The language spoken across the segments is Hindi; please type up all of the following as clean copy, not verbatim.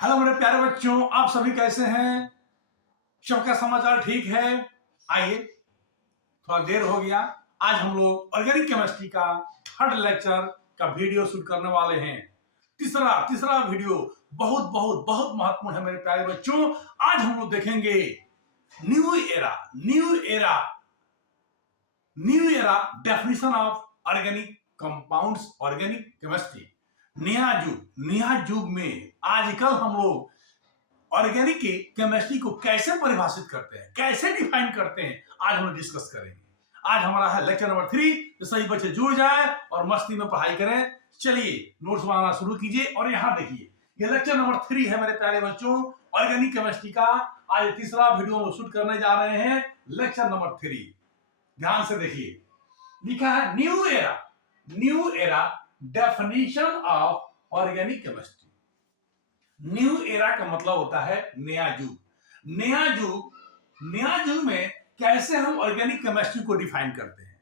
हेलो मेरे प्यारे बच्चों, आप सभी कैसे हैं? सबका समाचार ठीक है? आइए, थोड़ा देर हो गया। आज हम लोग ऑर्गेनिक केमिस्ट्री का थर्ड लेक्चर का वीडियो शूट करने वाले हैं। तीसरा तीसरा वीडियो बहुत बहुत बहुत महत्वपूर्ण है मेरे प्यारे बच्चों। आज हम लोग देखेंगे new era new era new era definition of organic compounds, organic chemistry. नया युग में आजकल हम लोग ऑर्गेनिक केमिस्ट्री को कैसे परिभाषित करते हैं, कैसे डिफाइन करते हैं, आज हम डिस्कस करेंगे। आज हमारा है लेक्चर नंबर 3। तो सभी बच्चे जुड़ जाए और मस्ती में पढ़ाई करें। चलिए नोट्स बनाना शुरू कीजिए और यहाँ देखिए, ये लेक्चर नंबर 3 है मेरे प्यारे बच्चों, ऑर्गेनिक केमिस्ट्री का। आज तीसरा वीडियो शूट करने जा रहे हैं, लेक्चर नंबर 3। ध्यान से देखिए, लिखा है new era definition of organic chemistry. New era का मतलब होता है नया युग। नया युग में कैसे हम ऑर्गेनिक केमिस्ट्री को डिफाइन करते हैं,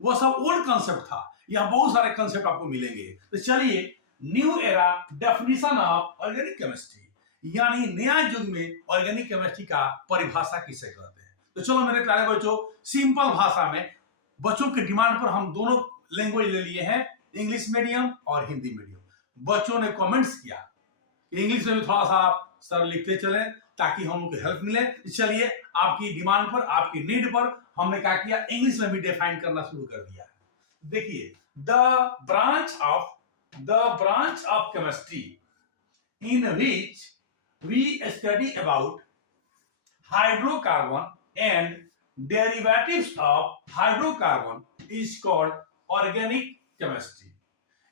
वो सब ओल्ड कंसेप्ट था। यहां बहुत सारे कंसेप्ट आपको मिलेंगे। तो चलिए, new era definition of organic chemistry, यानी नया युग में ऑर्गेनिक केमिस्ट्री का परिभाषा किसे कहते हैं। तो चलो मेरे प्यारे बच्चों, सिंपल भाषा में, बच्चों के डिमांड पर हम दोनों लैंग्वेज ले लिए हैं, इंग्लिश मीडियम और हिंदी मीडियम। बच्चों ने कमेंट्स किया, इंग्लिश में भी थोड़ा सा आप सर लिखते चले ताकि हम लोग को हेल्प मिले। चलिए, आपकी डिमांड पर, आपकी नीड पर हमने क्या किया, इंग्लिश में भी डिफाइन करना शुरू कर दिया। देखिए, the branch of chemistry in which we study about hydrocarbon and derivatives of hydrocarbon is called organic chemistry.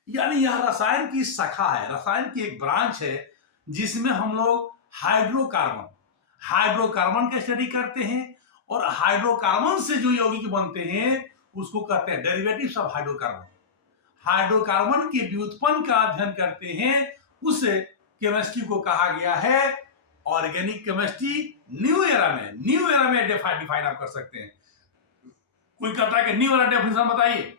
यानी यह रसायन की शाखा है, रसायन की एक ब्रांच है जिसमें हम लोग हाइड्रोकार्बन का स्टडी करते हैं, और हाइड्रोकार्बन से जो यौगिक बनते हैं उसको कहते हैं डेरिवेटिव्स ऑफ हाइड्रोकार्बन। हाइड्रोकार्बन के व्युत्पन्न का अध्ययन करते हैं, उस केमिस्ट्री को कहा गया है ऑर्गेनिक केमिस्ट्री। न्यू एरा में डिफाइन आप कर सकते हैं। कोई कहता है कि न्यू एरा डेफिनेशन बताइए,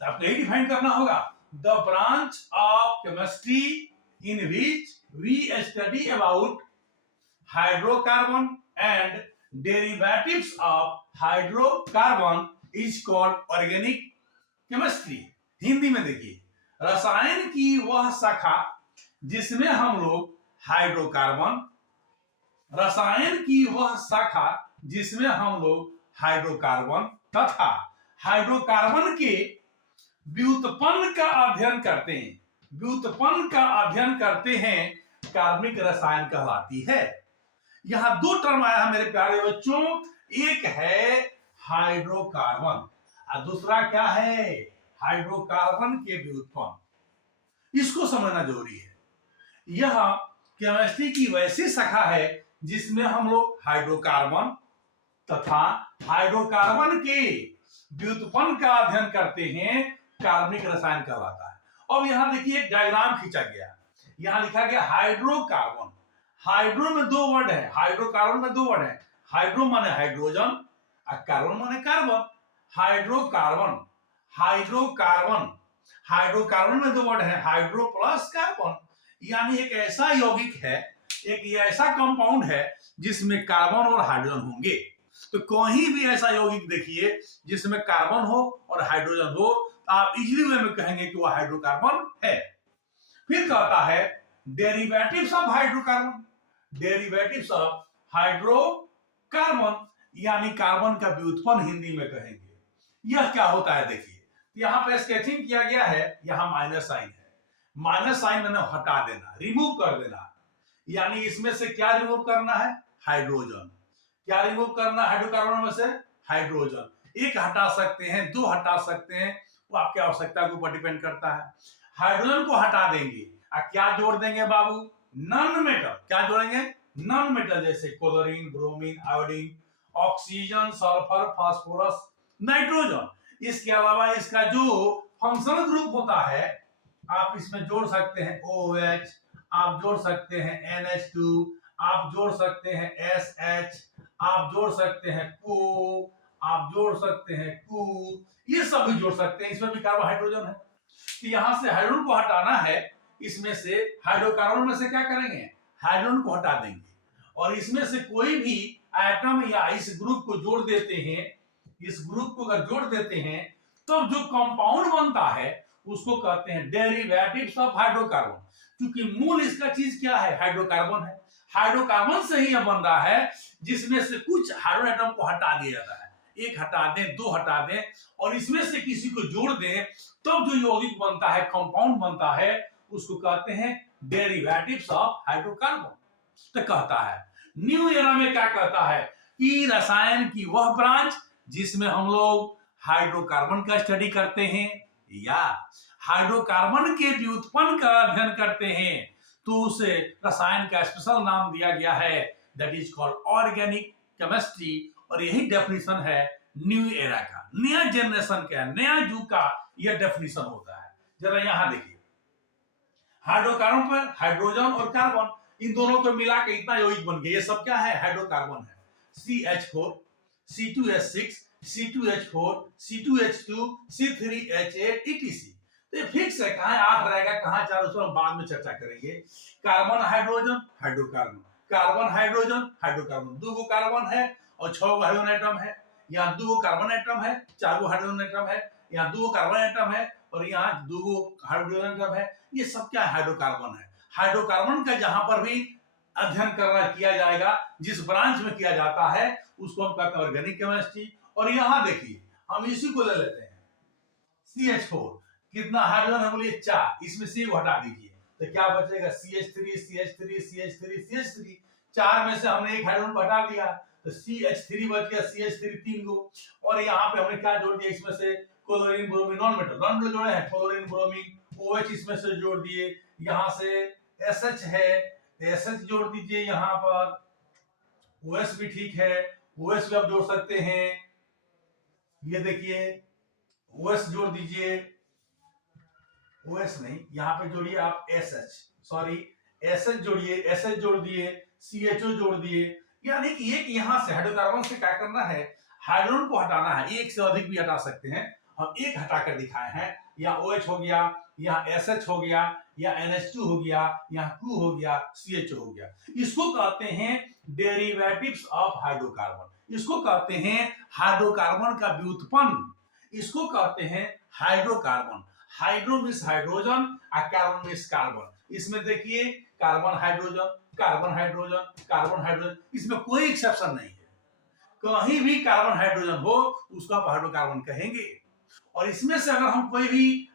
तो आपको यही डिफाइन करना होगा, the branch of chemistry in which we study about hydrocarbon and derivatives of hydrocarbon is called organic chemistry। Hindi में देखिए, रसायन की वह शाखा जिसमें हम लोग हाइड्रोकार्बन तथा हाइड्रोकार्बन के व्युत्पन्न का अध्ययन करते हैं, कार्बनिक रसायन कहलाती है। यहां दो टर्म आया है मेरे प्यारे बच्चों, एक है हाइड्रोकार्बन और दूसरा क्या है, हाइड्रोकार्बन के व्युत्पन्न। इसको समझना जरूरी है। यह केमिस्ट्री की वैसी शाखा है जिसमें हम लोग हाइड्रोकार्बन तथा हाइड्रोकार्बन के व्युत्पन्न का अध्ययन करते हैं, कार्बनिक रसायन कहलाता है। अब यहां देखिए, एक डायग्राम खींचा गया, यहां लिखा गया हाइड्रोकार्बन। हाइड्रो में दो वर्ड है, हाइड्रोकार्बन में दो वर्ड है, हाइड्रो माने हाइड्रोजन और कार्बन माने कार्बन। हाइड्रोकार्बन में दो वर्ड है, हाइड्रो प्लस कार्बन। यानी एक ऐसा यौगिक है, एक ऐसा कंपाउंड है जिसमें कार्बन और हाइड्रोजन होंगे। तो कहीं भी ऐसा यौगिक देखिए जिसमें कार्बन हो और हाइड्रोजन हो, आप इजीली वे में कहेंगे कि वह हाइड्रोकार्बन है। फिर कहता है डेरिवेटिव्स ऑफ हाइड्रोकार्बन, यानी कार्बन का व्युत्पन्न हिंदी में कहेंगे। यह क्या होता है देखिए, यहां पे स्केचिंग किया गया है, यहां माइनस साइन है। माइनस साइन मैंने हटा देना, रिमूव कर देना। यानी इसमें से क्या रिमूव करना है, हाइड्रोजन। क्या रिमूव करना हाइड्रोकार्बन में से, हाइड्रोजन। एक हटा सकते हैं, दो हटा सकते हैं, वो आपकी आवश्यकता के ऊपर डिपेंड करता है। हाइड्रोजन को हटा देंगे और क्या जोड़ देंगे बाबू, नॉन मेटल। क्या जोड़ेंगे, नॉन मेटल, जैसे chlorine, bromine, iodine, oxygen, sulphur, phosphorus, nitrogen. इसके अलावा इसका जो फंक्शनल ग्रुप होता है, आप इसमें जोड़ सकते हैं OH, आप जोड़ सकते हैं NH2, आप जोड़ सकते हैं SH, आप जोड़ सकते हैं CO, आप जोड़ सकते हैं Cu, ये सब भी जोड़ सकते हैं। इसमें भी कार्बोहाइड्रोजन है। तो यहां से हाइड्रोजन को हटाना है, इसमें से हाइड्रोकार्बन में से क्या करेंगे, हाइड्रोजन को हटा देंगे और इसमें से कोई भी एटम या इस ग्रुप को जोड़ देते हैं, इस ग्रुप को अगर जोड़ देते हैं तो जो कंपाउंड बनता है उसको कहते हैं डेरिवेटिव्स ऑफ हाइड्रोकार्बन। क्योंकि मूल इसका चीज क्या है, हाइड्रोकार्बन है। हाइड्रोकार्बन से ही यह बन रहा है जिसमें से कुछ हाइड्रोजन एटम को हटा दिया जाता है, एक हटा दें, दो हटा दें और इसमें से किसी को जोड़ दें तब जो यौगिक बनता है, कंपाउंड बनता है, उसको कहते हैं डेरिवेटिव्स ऑफ हाइड्रोकार्बन। तो कहता है न्यू एरा में क्या कहता है कि रसायन की वह ब्रांच जिसमें हम लोग हाइड्रोकार्बन का स्टडी करते हैं या हाइड्रोकार्बन के व्युत्पन्न का अध्ययन करते हैं तो उसे रसायन का स्पेशल नाम दिया गया है, that is called organic chemistry. और यही डेफिनेशन है न्यू एरा का, नया जनरेशन का, नया युग का यह डेफिनेशन होता है। जरा यहां देखिए, हाइड्रोकार्बन पर हाइड्रोजन और कार्बन इन दोनों को मिला के इतना यौगिक बन गया। ये सब क्या है, हाइड्रोकार्बन है। CH4, C2H6, C2H4, C2H2, C3H8 etc। तो ये फिक्स है, कहां 8 रहेगा कहां 4 उसको हम बाद में चर्चा करेंगे। Carbon hydrogen hydrocarbon, carbon hydrogen hydrocarbon, दो गो कार्बन है और 6 गो हाइड्रोजन एटम है। यहाँ 2 गो कार्बन एटम है, 4 गो हाइड्रोजन एटम है, यहाँ 2 गो कार्बन एटम है और यहाँ 2 गो हाइड्रोजन एटम है। ये सब क्या है, हाइड्रोकार्बन है। हाइड्रोकार्बन का जहां पर भी अध्ययन किया जाएगा, जिस ब्रांच में किया जाता है उसको हम कहते हैं ऑर्गेनिक केमिस्ट्री। और यहां देखिए हम इसी को ले लेते हैं CH4, कितना हाइड्रोजन है बोलिए 4, इसमें से हटा दीजिए तो क्या बचेगा CH3 CH3 CH3 CH3, 4 में से हमने एक हाइड्रोजन हटा दिया तो CH3 बच गया, CH3 3 गो। और यहाँ पे हमने क्या जोड़ दिया, इसमें से क्लोरीन ब्रोमीन, नॉन मेटल जोड़े हैं, क्लोरीन ब्रोमीन, OH इसमें से जोड़ दिए, यहाँ से SH है SH जोड़ दीजिए, यहाँ पर OS भी ठीक है, OS भी आप जोड़ सकते हैं। ये देखिए OS जोड़ दीजिए, OS नहीं, यहाँ पे जोड़िए आप SH, सॉरी SH जोड़िए, SH जोड़ दिए, CHO जोड़ दिए। यानी कि एक यहाँ से हाइड्रोकार्बन से क्या करना है, हाइड्रोजन को हटाना है। एक से अधिक भी हटा सकते हैं, हम एक हटाकर दिखाए हैं। या OH हो गया, यहाँ SH हो गया, या NH2 हो गया, यहाँ Q हो गया, CHO हो गया। इसको कहते हैं डेरिवेटिव्स ऑफ हाइड्रोकार्बन, इसको कहते हैं हाइड्रोकार्बन का व्युत्पन्न, इसको कहते हैं हाइड्रोकार्बन। हाइड्रो मीन्स हाइड्रोजन और कार्बन मीन्स कार्बन। इसमें देखिए carbon hydrogen, carbon hydrogen, carbon hydrogen, इसमें कोई एक्सेप्शन नहीं है। कहीं भी कार्बन हाइड्रोजन हो उसको आप हाइड्रोकार्बन कहेंगे। और इसमें से अगर हम कोई भी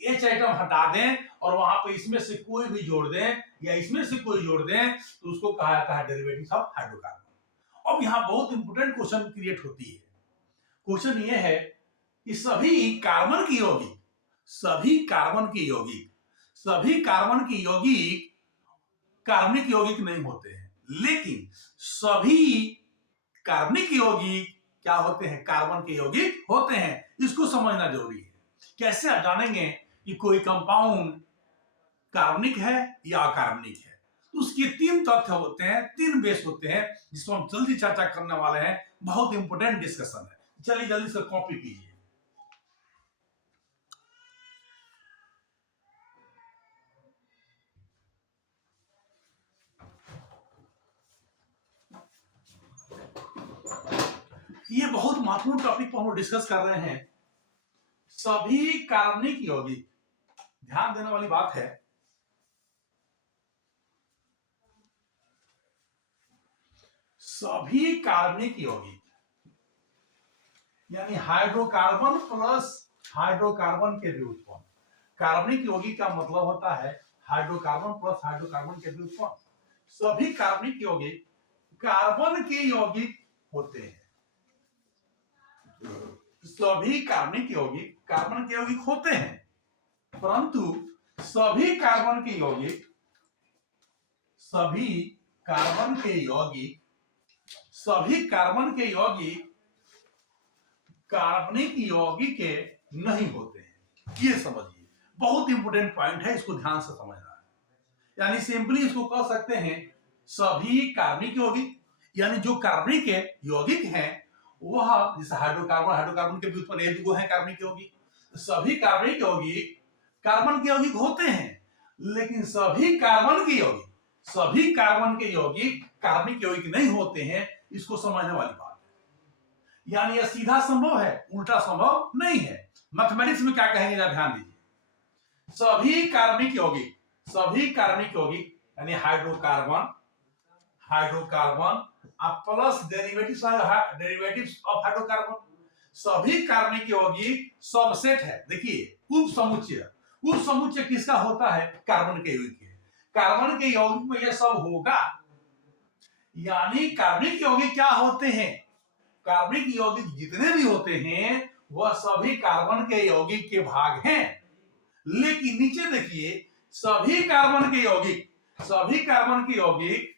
H आइटम हटा दें और वहां पे इसमें से कोई भी जोड़ दें या इसमें से कोई जोड़ दें तो उसको कहा जाता है डेरिवेटिव्स ऑफ हाइड्रोकार्बन। अब यहाँ बहुत इंपोर्टेंट क्वेश्चन क्रिएट होती है। क्वेश्चन ये है कि सभी कार्बन की यौगिक, सभी कार्बन की यौगिक, सभी कार्बन की यौगिक कार्बनिक यौगिक नहीं होते हैं, लेकिन सभी कार्बनिक यौगिक क्या होते हैं, कार्बन के यौगिक होते हैं। इसको समझना जरूरी है। कैसे आप जानेंगे कि कोई कंपाउंड कार्बनिक है या अकार्बनिक है, तो उसके 3 तथ्य होते हैं, 3 बेस होते हैं जिसको हम जल्दी चर्चा करने वाले हैं। बहुत इंपोर्टेंट डिस्कशन है, चलिए जल्दी से कॉपी कीजिए। ये बहुत महत्वपूर्ण टॉपिक पर हम डिस्कस कर रहे हैं। सभी कार्बनिक यौगिक, ध्यान देने वाली बात है, सभी कार्बनिक यौगिक यानी हाइड्रोकार्बन प्लस हाइड्रोकार्बन के व्युत्पन्न। कार्बनिक यौगिक का मतलब होता है हाइड्रोकार्बन प्लस हाइड्रोकार्बन के व्युत्पन्न। सभी कार्बनिक यौगिक कार्बन के यौगिक होते हैं। सभी कार्बनिक यौगिक कार्बन के यौगिक होते हैं, परंतु सभी कार्बन के यौगिक, सभी कार्बन के यौगिक, सभी कार्बन के यौगिक कार्बनिक यौगिक के नहीं होते हैं। ये समझिए, बहुत इंपोर्टेंट पॉइंट है, इसको ध्यान से समझना है। यानी सिंपली इसको कह सकते हैं सभी कार्बनिक यौगिक, यानी जो कार्बनिक यौगिक हैं वह, जैसे हाइड्रोकार्बन, हाइड्रोकार्बन के व्युत्पन्न ये दो हैं कार्बनिक यौगिक, सभी कार्बनिक यौगिक कार्बन के यौगिक होते हैं, लेकिन सभी कार्बन के यौगिक, सभी कार्बन के यौगिक कार्बनिक यौगिक नहीं होते हैं, इसको समझने वाली बात है। यानी यह सीधा संभव है, उल्टा संभव नहीं है। मैथमेटिक्स में क्या कहेंगे, ध्यान दीजिए। सभी कार्बनिक यौगिक, सभी कार्बनिक यौगिक यानी hydrocarbon, hydrocarbon plus derivatives of hydrocarbon, सभी कार्बनिक यौगिक सबसेट है। देखिए उप समुच्चय, उप समुच्चय किसका होता है, कार्बन के यौगिक है। कार्बन के यौगिक में यह सब होगा। यानी कार्बनिक यौगिक क्या होते हैं, कार्बनिक यौगिक जितने भी होते हैं वह सभी कार्बन के यौगिक के भाग हैं। लेकिन नीचे देखिए, सभी कार्बन के यौगिक, सभी कार्बन के यौगिक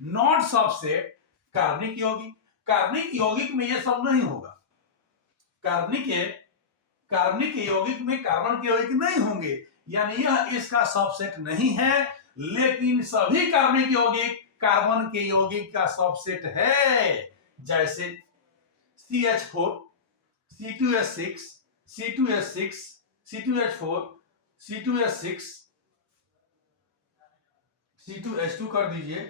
नॉट सबसेट कार्बनिक यौगिक, कार्बनिक यौगिक में यह सब नहीं होगा। कार्बनिक यौगिक में कार्बन के यौगिक नहीं होंगे, यानी यह इसका सबसेट नहीं है। लेकिन सभी कार्बनिक यौगिक कार्बन के यौगिक का सबसेट है। जैसे CH4, C2H6, C2H6, C2H4, C2H6, C2H2 कर दीजिए,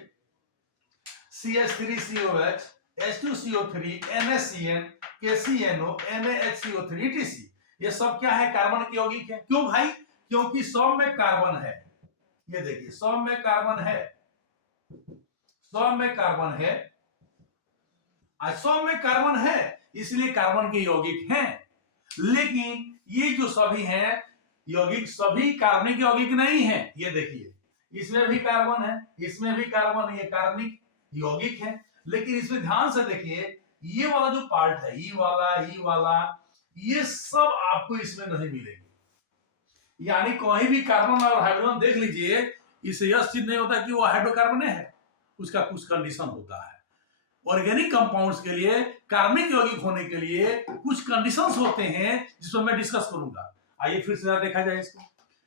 CH3COH, H2CO3, NaCN, KCNO, NaHCO3 etc. ये सब क्या है, कार्बन के यौगिक है। क्यों भाई, क्योंकि सब में कार्बन है। ये देखिए सब में कार्बन है, सब में कार्बन है, सब में कार्बन है, इसलिए कार्बन के यौगिक हैं। लेकिन ये जो सभी हैं यौगिक, सभी कार्बनिक यौगिक नहीं है। ये देखिए इसमें भी कार्बन है, इसमें भी कार्बन, ये कार्बनिक यौगिक है। लेकिन इसमें ध्यान से देखिए, ये वाला जो पार्ट है, ई वाला, ये सब आपको इसमें नहीं मिलेगी। यानी कोई भी कार्बन और हाइड्रोजन देख लीजिए, इससे यह सिद्ध नहीं होता कि वो हाइड्रोकार्बन है, उसका कुछ कंडीशन होता है। ऑर्गेनिक कंपाउंड्स के लिए, कार्बनिक यौगिक होने के लिए कुछ कंडीशंस होते हैं, जिसको मैं डिस्कस करूंगा। आइए फिर से देखा जाए इसको,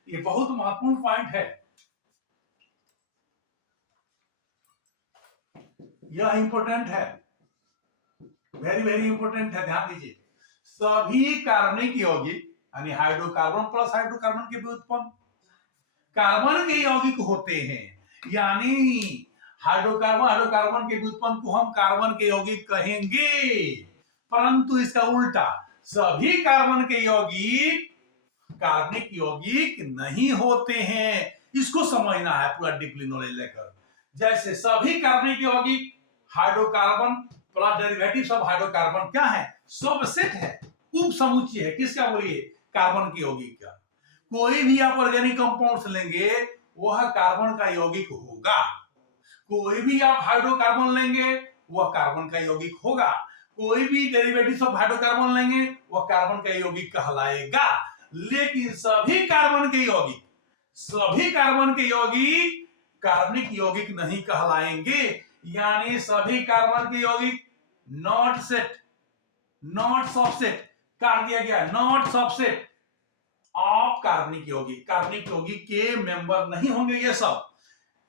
ये बहुत महत्वपूर्ण पॉइंट है, यह इंपॉर्टेंट है, वेरी वेरी इंपॉर्टेंट है, ध्यान दीजिए। सभी कार्बनिक यौगिक यानी हाइड्रोकार्बन प्लस हाइड्रोकार्बन के व्युत्पन्न कार्बन के यौगिक होते हैं। यानी हाइड्रोकार्बन के व्युत्पन्न को हम कार्बन के यौगिक कहेंगे। परंतु इसका उल्टा, सभी कार्बन के यौगिक कार्बनिक यौगिक नहीं होते हैं। इसको समझना है पूरा डीपली नॉलेज लेकर। जैसे सभी कार्बनिक यौगिक hydrocarbon plus derivatives of hydrocarbon क्या है, सबसेट है, उप समुच्चय है। किसका बोलिए, कार्बन के यौगिक का। कोई भी आप ऑर्गेनिक कंपाउंड्स लेंगे वह कार्बन का यौगिक होगा। कोई भी आप हाइड्रोकार्बन लेंगे वह कार्बन का यौगिक होगा। कोई भी डेरिवेटिव्स ऑफ हाइड्रोकार्बन लेंगे वह कार्बन का यौगिक कहलाएगा। लेकिन सभी कार्बन के यौगिक, सभी कार्बन के यौगिक कार्बनिक यौगिक नहीं कहलाएंगे। यानी सभी कार्बन के यौगिक नॉट सेट, नॉट सबसेट, काट दिया गया, नॉट सबसेट ऑफ कार्बनिक यौगिक, कार्बनिक यौगिक के मेंबर नहीं होंगे। ये सब,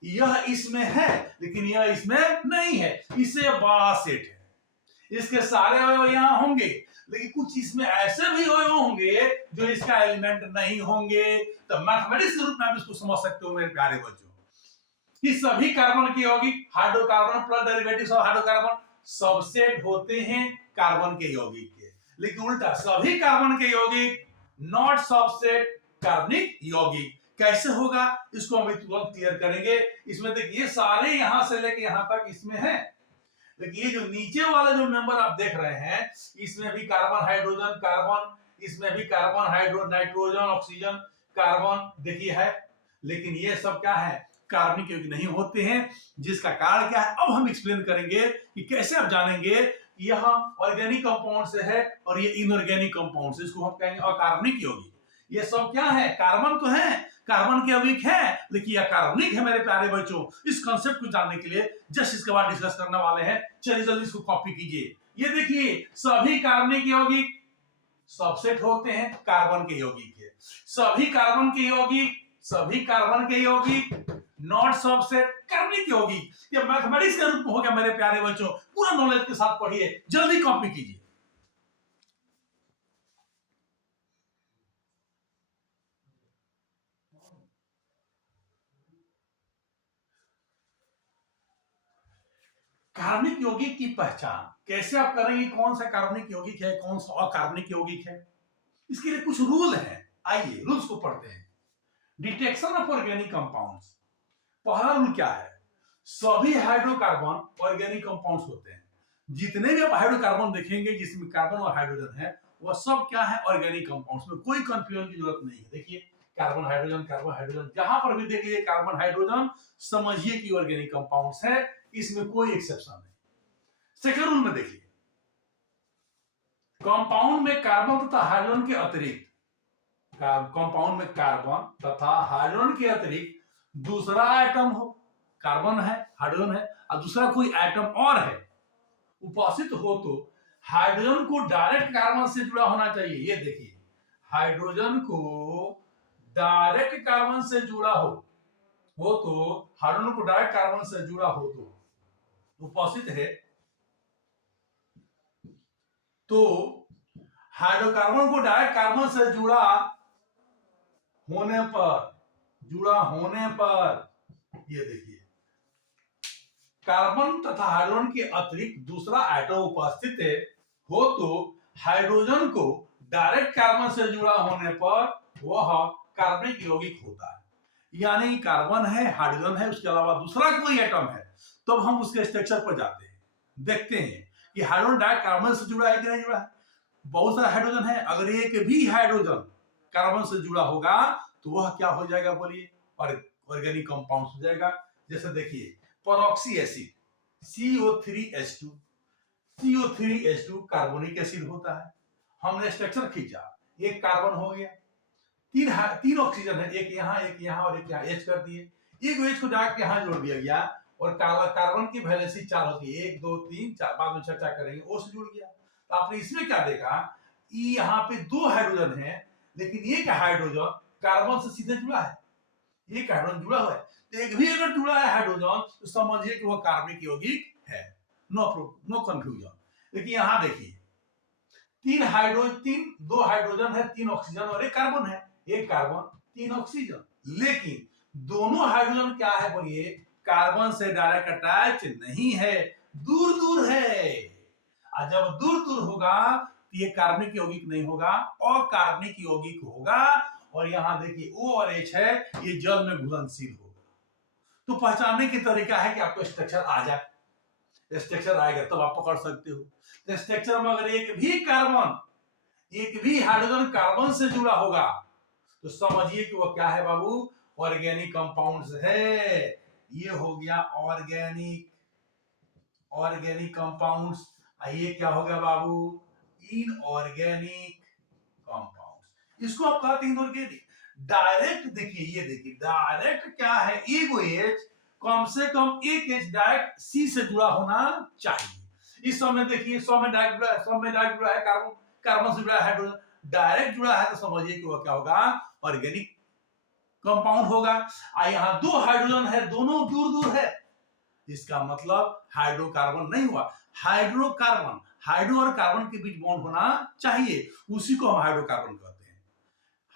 यह इसमें है लेकिन यह इसमें नहीं है, इससे बड़ा सेट है, इसके सारे अवयव यहां होंगे, लेकिन कुछ इसमें ऐसे भी अवयव होंगे जो इसका एलिमेंट नहीं होंगे। तो मैथमेटिक्स के रूप में आप इसको समझ सकते हो मेरे प्यारे बच्चों, कि सभी कार्बन के यौगिक hydrocarbon plus derivatives of hydrocarbon subset होते हैं कार्बन के यौगिक के। लेकिन उल्टा, सभी कार्बन के यौगिक नॉट सबसेट कार्बनिक यौगिक। कैसे होगा इसको हम तुरंत क्लियर करेंगे। इसमें देखिए सारे यहां से लेके यहां तक इसमें है, लेकिन ये जो नीचे वाले जो मेंबर आप देख रहे हैं, इसमें भी कार्बन हाइड्रोजन कार्बन, इसमें भी carbon hydro nitrogen oxygen carbon देखिए है। लेकिन ये सब क्या है, कार्बनिक यौगिक नहीं होते हैं। जिसका कारण क्या है अब हम एक्सप्लेन करेंगे कि कैसे आप जानेंगे यह ऑर्गेनिक कंपाउंड से है और ये इनऑर्गेनिक कंपाउंड से, इसको हम कहेंगे अकार्बनिक यौगिक। ये सब क्या है, कार्बन तो है, कार्बन के यौगिक है, लेकिन यह कार्बनिक है मेरे प्यारे बच्चों। इस कांसेप्ट को जानने के लिए जस्ट इसके बाद डिस्कस करने वाले हैं। चलिए जल्दी इसको कॉपी कीजिए। ये देखिए सभी कार्बनिक यौगिक सबसेट होते हैं कार्बन के यौगिक के, सभी कार्बन के यौगिक, सभी कार्बन के यौगिक नॉट सबसेट कार्बनिक यौगिक। ये मैथमेटिक्स का रूप हो गया मेरे प्यारे बच्चों। पूरा नॉलेज के साथ पढ़िए, जल्दी कॉपी कीजिए। कार्बनिक यौगिक की पहचान कैसे आप करेंगे, कौन सा कार्बनिक यौगिक है, कौन सा अकार्बनिक यौगिक है, इसके लिए कुछ रूल हैं। आइए रूल्स को पढ़ते हैं। Detection of organic compounds. पहला रूल क्या है, सभी हाइड्रोकार्बन ऑर्गेनिक कंपाउंड्स होते हैं। जितने भी आप हाइड्रोकार्बन देखेंगे जिसमें कार्बन और हाइड्रोजन है, वह सब क्या है, ऑर्गेनिक कंपाउंड्स में कोई कंफ्यूजन की जरूरत नहीं है। देखिए कार्बन हाइड्रोजन जहां पर भी देखिए कार्बन हाइड्रोजन, समझिए कि ऑर्गेनिक कंपाउंड्स है, इसमें कोई एक्सेप्शन नहीं। सेकंड रूल में देखिए, कंपाउंड में कार्बन तथा हाइड्रोजन के अतिरिक्त, कंपाउंड में कार्बन तथा हाइड्रोजन के अतिरिक्त दूसरा आइटम हो, कार्बन है हाइड्रोजन है और दूसरा कोई आइटम और है, उपस्थित हो तो हाइड्रोजन को डायरेक्ट कार्बन से जुड़ा होना चाहिए। ये देखिए हाइड्रोजन को डायरेक्ट कार्बन से जुड़ा हो तो हाइड्रोजन को डायरेक्ट कार्बन से जुड़ा हो तो उपस्थित है, तो हाइड्रोकार्बन को डायरेक्ट कार्बन से जुड़ा होने पर ये देखिए कार्बन तथा हाइड्रोजन के अतिरिक्त दूसरा आइटम उपस्थित है हो तो हाइड्रोजन को डायरेक्ट कार्बन से जुड़ा होने पर वह कार्बनिक यौगिक होता है। यानी कार्बन है, हाइड्रोजन है, उसके अलावा दूसरा कोई एटम है, तब हम उसके स्ट्रक्चर पर जाते हैं, देखते हैं कि हाइड्रोजन डायरेक्ट कार्बन से जुड़ा है कि नहीं जुड़ा है। बहुत सारा हाइड्रोजन है, अगर एक भी हाइड्रोजन कार्बन से जुड़ा होगा तो वह क्या हो जाएगा, बोलिए, और ऑर्गेनिक कंपाउंड हो जाएगा। जैसे देखिए परऑक्सी acid CO3H2, CO3H2 carbonic acid होता है। हमने स्ट्रक्चर खींचा, एक कार्बन हो गया, तीन ऑक्सीजन है, एक यहाँ और एक यहाँ, H कर दिए, एक H को डायरेक्ट यहाँ जोड़ दिया गया और कार्बन की वैलेंसी 4 होती है, 1 2 3 4, बाद में चर्चा करेंगे, O से जुड़ गया। तो आपने इसमें क्या देखा, यहाँ पे 2 हाइड्रोजन है, लेकिन एक हाइड्रोजन कार्बन से सीधे जुड़ा है, एक हाइड्रोजन जुड़ा हुआ है, तो एक भी अगर जुड़ा है हाइड्रोजन तो समझिए कि वह कार्बनिक यौगिक है, नो कंफ्यूजन। लेकिन यहाँ देखिए दो हाइड्रोजन है, 3 ऑक्सीजन और एक कार्बन है, एक कार्बन 3 ऑक्सीजन, लेकिन दोनों हाइड्रोजन क्या है, बोलिए, कार्बन से डायरेक्ट अटैच नहीं है, दूर दूर है। और जब दूर दूर होगा तो ये कार्बनिक यौगिक नहीं होगा, अकार्बनिक यौगिक होगा। और यहां देखिए O और H है, ये जल में घुलनशील होगा। तो पहचानने की तरीका है कि आपको स्ट्रक्चर आ जाए, स्ट्रक्चर आएगा तब आप पकड़ सकते हो। स्ट्रक्चर में अगर एक भी हाइड्रोजन कार्बन से जुड़ा होगा तो समझिए कि वो क्या है बाबू, ऑर्गेनिक कंपाउंड्स है। ये हो गया ऑर्गेनिक कंपाउंड्स। ये क्या हो गया बाबू, इनऑर्गेनिक कंपाउंड्स। इसको आप कहते हैं ऑर्गेनिक। डायरेक्ट देखिए, ये देखिए डायरेक्ट क्या है, एगो H, कम से कम एक H डायरेक्ट C से जुड़ा होना चाहिए। इस समय देखिए सब में डायरेक्ट जुड़ा है, कार्बन से जुड़ा है, हाइड्रोजन डायरेक्ट जुड़ा है, तो समझिए कि वह क्या होगा, ऑर्गेनिक कंपाउंड होगा। यहाँ 2 हाइड्रोजन है, दोनों दूर दूर है, इसका मतलब हाइड्रोकार्बन नहीं हुआ। हाइड्रो और कार्बन के बीच बॉन्ड होना चाहिए, उसी को हम हाइड्रोकार्बन कहते हैं।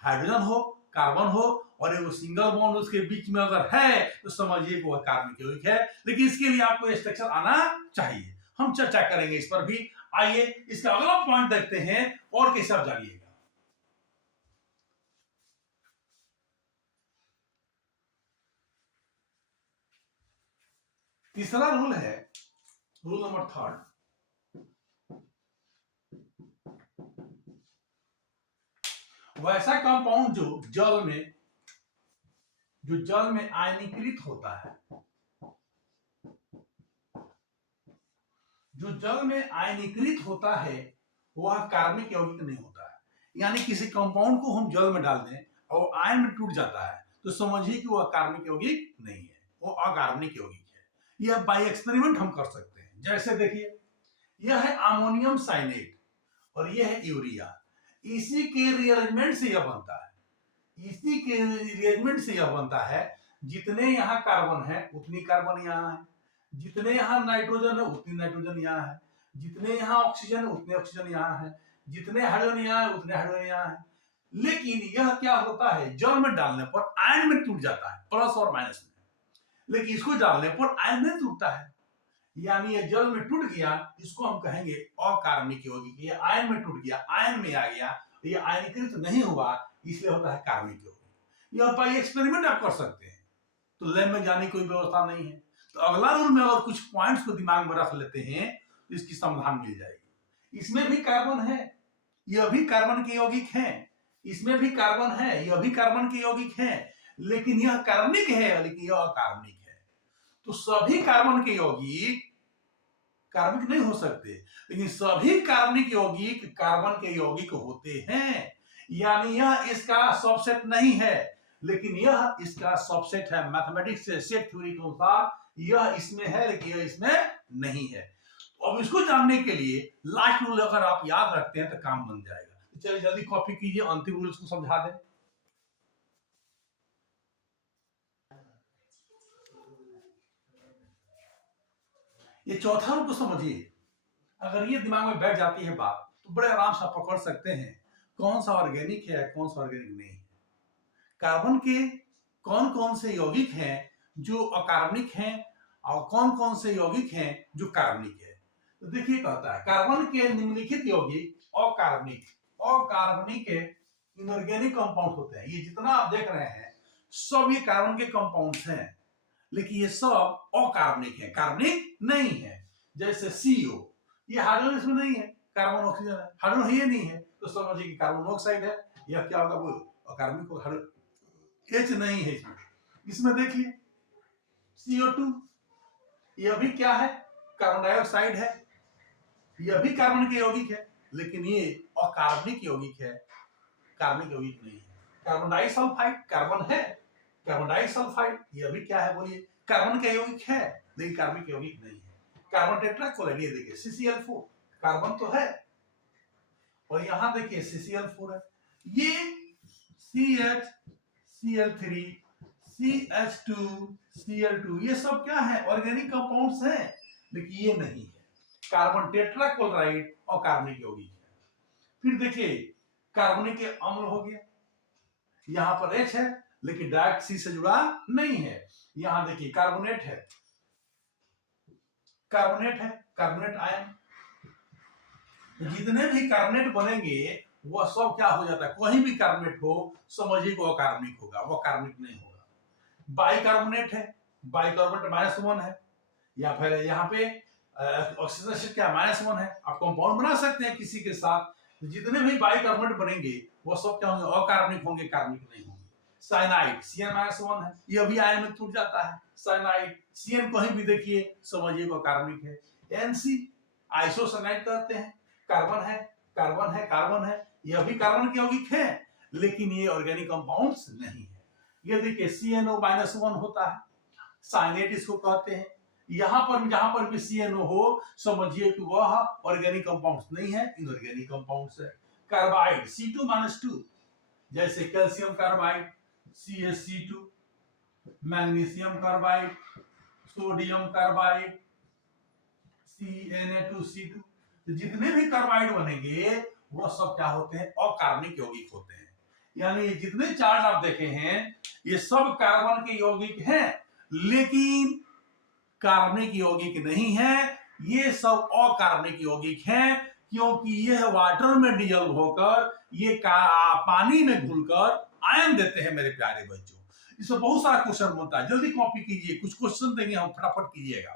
हाइड्रोजन हो, कार्बन हो और एक सिंगल बॉन्ड उसके बीच में अगर है तो समझिए कि वह कार्बनिक यौगिक है। लेकिन इसके लिए आपको स्ट्रक्चर आना चाहिए, हम चर्चा करेंगे इस पर भी। आइए इसका अगला पॉइंट देखते हैं और कैसे आप जानिएगा। तीसरा रूल है, रूल नंबर 3, वैसा कंपाउंड जो जल में आयनीकृत होता है, जो जल में आयनीकृत होता है वह कार्बनिक यौगिक नहीं होता है। यानी किसी कंपाउंड को हम जल में डाल दें और आयन में टूट जाता है तो समझिए कि वह कार्बनिक यौगिक नहीं है, वो अकार्बनिक यौगिक है। यह बाय एक्सपेरिमेंट हम कर सकते हैं। जैसे देखिए यह है अमोनियम साइनेट और यह है यूरिया, इसी के रिअरेंजमेंट से यह बनता है, जितने यहाँ कार्बन है उतनी कार्बन यहाँ है, जितने यहाँ नाइट्रोजन है उतनी नाइट्रोजन यहाँ है, जितने यहाँ ऑक्सीजन है उतने ऑक्सीजन यहाँ है, जितने हाइड्रोजन यहाँ है उतने हाइड्रोजन यहाँ है। लेकिन यह क्या होता है, जल में डालने पर आयन में टूट जाता है, प्लस और माइनस में, लेकिन इसको डालने पर आयन नहीं टूटता है। यानी ये जल में टूट गया, इसको हम कहेंगे अकार्बनिक यौगिक। ये आयन में टूट गया, आयन में आ गया, तो ये आयनीकृत नहीं हुआ, इसलिए होता है कार्बनिक यौगिक। यह पर एक्सपेरिमेंट आप कर सकते हैं, तो लैब में जाने की कोई व्यवस्था नहीं है। तो अगला रूल में अगर कुछ पॉइंट्स को दिमाग में रख लेते हैं तो इसकी समाधान मिल जाएगी। इसमें भी कार्बन है, यह भी कार्बन के यौगिक हैं, इसमें भी कार्बन है, यह भी कार्बन के यौगिक हैं, लेकिन यह कार्बनिक है, लेकिन यह अकार्बनिक है। तो सभी कार्बन के यौगिक कार्बनिक नहीं हो सकते, लेकिन सभी कार्बनिक यौगिक कार्बन के यौगिक होते हैं। यानी यह इसका सबसेट नहीं है, लेकिन यह इसका सबसेट है। मैथमेटिक्स से सेट थ्योरी के अनुसार यह इसमें है, लेकिन यह इसमें नहीं है। तो अब इसको जानने के लिए लास्ट रूल अगर आप याद रखते हैं तो काम बन जाएगा। तो चलिए जल्दी कॉपी कीजिए, अंतिम रूल इसको समझा दें। ये चौथा रूल को समझिए। अगर ये दिमाग में बैठ जाती है बात, तो बड़े आराम से आप पकड़ सकते हैं कौन सा ऑर्गेनिक है, कौन सा ऑर्गेनिक नहीं है। कार्बन के कौन कौन से यौगिक हैं जो अकार्बनिक हैं, और कौन कौन से यौगिक हैं जो कार्बनिक है। तो देखिए कहता है कार्बन के निम्नलिखित यौगिक अकार्बनिक अकार्बनिक इनऑर्गेनिक कंपाउंड होते हैं। ये जितना आप देख रहे हैं सब ये कार्बन के कंपाउंड्स हैं, लेकिन ये सब अकार्बनिक है, कार्बनिक नहीं है। जैसे CO, ये हाइड्रोजन इसमें नहीं है, कार्बन ऑक्सीजन है, हाइड्रोजन ये नहीं है, तो समझिए कि कार्बन मोनोऑक्साइड है। यह क्या होगा, वो अकार्बनिक होगा। H नहीं है इसमें। इसमें देखिए CO2, यह भी क्या है, कार्बन डाइऑक्साइड है, यह भी कार्बन के यौगिक है, लेकिन ये अकार्बनिक यौगिक है, कार्बनिक यौगिक नहीं है। कार्बन डाइसल्फाइड कार्बन है, कार्बन डाइसल्फाइड यह भी क्या है, बोलिए, कार्बन का यौगिक है, लेकिन कार्बनिक यौगिक नहीं है। कार्बन टेट्राक्लोराइड, ये देखिए CCl4 कार्बन तो है, और यहां देखिए CCl4 है। ये CH, Cl3, CH2, Cl2, ये सब क्या है, ऑर्गेनिक कंपाउंड्स हैं, लेकिन ये नहीं है। कार्बन टेट्राक्लोराइड और कार्बनिक यौगिक है। फिर देखिए कार्बनिक अम्ल हो गया, यहां पर H है, लेकिन डायरेक्ट C से जुड़ा नहीं है। यहां देखिए कार्बोनेट है, कार्बोनेट आयन। जितने भी कार्बोनेट बनेंगे वह सब क्या हो जाता है, कहीं भी कार्बोनेट हो समझिए वो अकार्बनिक होगा, वो कार्बनिक नहीं होगा। बाइकार्बोनेट है, बाइकार्बोनेट -1 है, या फिर यहाँ पे ऑक्सीजन से क्या -1 है। आप कंपाउंड बना सकते हैं किसी के साथ, जितने भी बाइकार्बोनेट बनेंगे वो सब क्या होंगे, अकार्बनिक होंगे, कार्बनिक नहीं होंगे। साइनाइड CN-1 है, यह भी आयन में टूट जाता है। साइनाइड CN कहीं भी देखिए समझिए वो कार्बनिक है। NC आइसोसाइनाइड कहते हैं, कार्बन है, कार्बन है, कार्बन है, यह भी कार्बन के यौगिक है, लेकिन ये ऑर्गेनिक कंपाउंड्स नहीं है। ये देखिए CNO-1 होता है, साइनेट इसको कहते हैं। यहां पर जहां पर भी CNO हो समझिए कि वह ऑर्गेनिक कंपाउंड्स नहीं है, इनऑर्गेनिक कंपाउंड्स है। कार्बाइड C2-2, जैसे calcium carbide CaC2, magnesium carbide, sodium carbide CNA2C2। तो जितने भी कार्बाइड बनेंगे वो सब क्या होते हैं, अकार्बनिक यौगिक होते हैं। यानी जितने चार्ट आप देखे हैं ये सब कार्बन के यौगिक हैं, लेकिन कार्बनिक यौगिक नहीं है, ये सब अकार्बनिक यौगिक हैं, क्योंकि यह वाटर में डिजल्व होकर ये पानी में घुलकर आयन देते हैं। मेरे प्यारे बच्चों, इसमें बहुत सारा क्वेश्चन बनता है, जल्दी कॉपी कीजिए, कुछ क्वेश्चन देंगे हम, फटाफट कीजिएगा।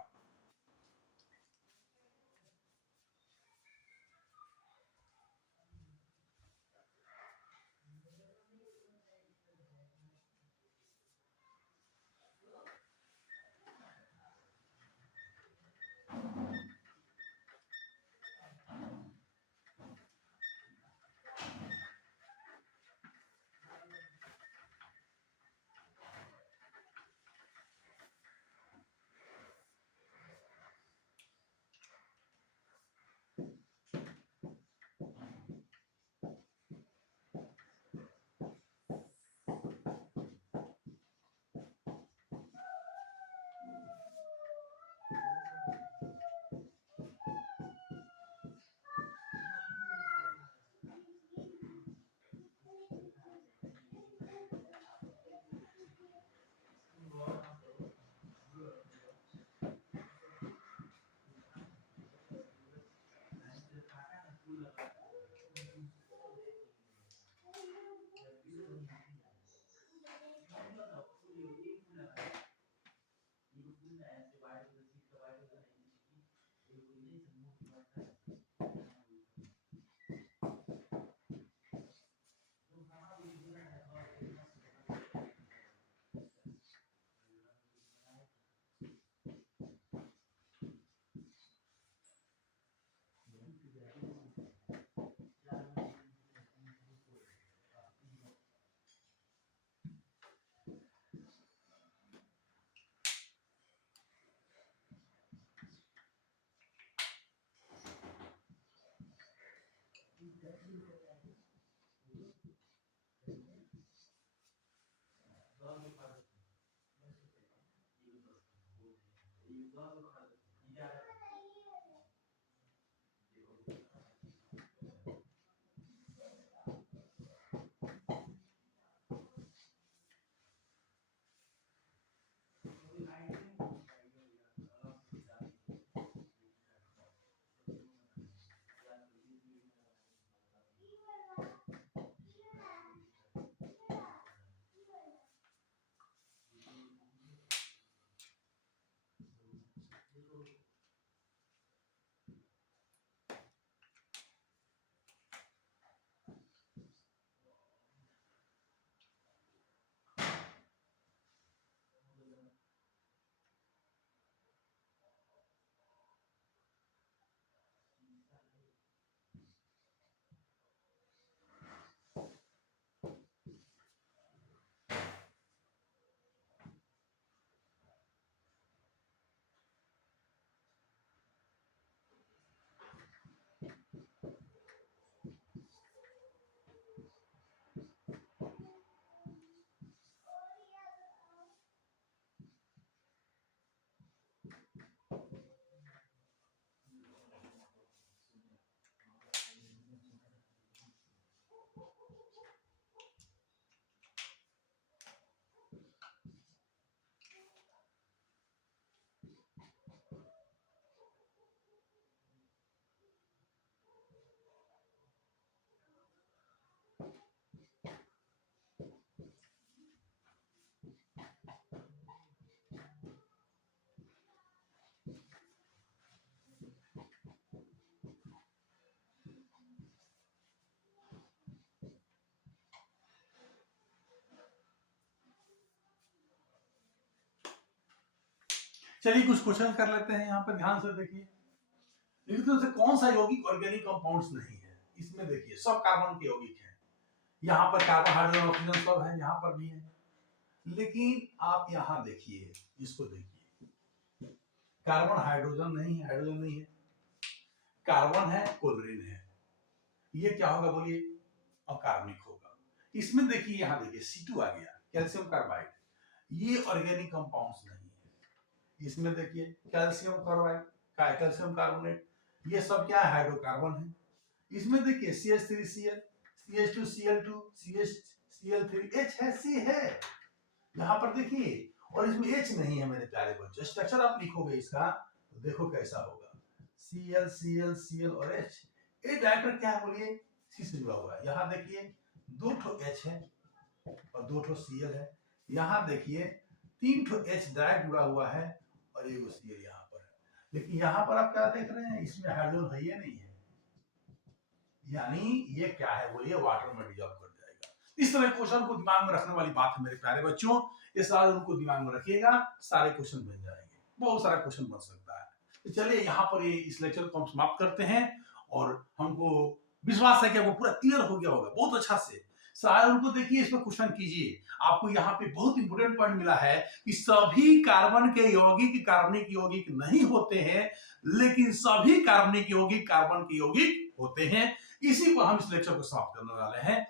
चलिए कुछ क्वेश्चन कर लेते हैं, यहाँ पर ध्यान से देखिए। लिखते से कौन सा यौगिक ऑर्गेनिक कंपाउंड्स नहीं है? इसमें देखिए सब कार्बन के यौगिक है, यहाँ पर कार्बन हाइड्रोजन ऑक्सीजन सब है, यहाँ पर भी है। लेकिन आप यहाँ देखिए, इसको देखिए, कार्बन हाइड्रोजन नहीं है, हाइड्रोजन नहीं है, कार्बन है, क्लोरीन है, ये क्या होगा बोलिए? अकार्बनिक होगा। इसमें देखिए, यहाँ देखिए C2 आ गया, कैल्शियम कार्बाइड, ये ऑर्गेनिक कंपाउंड्स नहीं है। इसमें देखिए कैल्शियम कार्बाइड, कैल्शियम कार्बोनेट, ये सब क्या है? हाइड्रोकार्बन है। इसमें देखिए CH3Cl, CH2Cl2, CH3 H है, C है, यहाँ पर देखिए, और इसमें H नहीं है मेरे प्यारे बच्चों। स्ट्रक्चर आप लिखोगे इसका तो देखो कैसा होगा, Cl Cl Cl और H। ये डायरेक्टर क्या है बोलिए? C से जुड़ा हुआ है। यहाँ देखिए 2 ठो H है और 2 ठो Cl है। यहाँ देखिए 3 ठो H डायरेक्ट जुड़ा हुआ है और एक Cl यहाँ पर है। लेकिन यहाँ पर आप क्या देख रहे हैं? इसमें हाइड्रोजन है, ये नहीं है, यानी ये क्या है बोलिए? वाटर में डिजॉल्व कर जाएगा। इस तरह क्वेश्चन को दिमाग में रखने वाली बात है मेरे प्यारे बच्चों। ये सारे उनको दिमाग में रखिएगा, सारे क्वेश्चन बन जाएंगे, बहुत सारा क्वेश्चन बन सकता है। तो चलिए यहाँ पर ये इस लेक्चर को हम समाप्त करते हैं, और हमको विश्वास है कि आपको पूरा क्लियर हो गया होगा बहुत अच्छा से। सारे उनको देखिए, इस पर क्वेश्चन कीजिए। आपको यहाँ पे बहुत इंपोर्टेंट पॉइंट मिला है कि सभी कार्बन के यौगिक कार्बनिक यौगिक नहीं होते हैं, लेकिन सभी कार्बनिक यौगिक कार्बन के यौगिक होते हैं। इसी पर हम इस लेक्चर को समाप्त करने वाले हैं।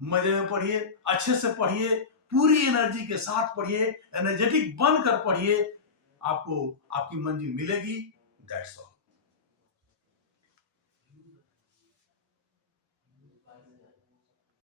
मजे में पढ़िए, अच्छे से पढ़िए, पूरी एनर्जी के साथ पढ़िए, एनर्जेटिक बनकर पढ़िए, आपको आपकी मंजिल मिलेगी। That's all.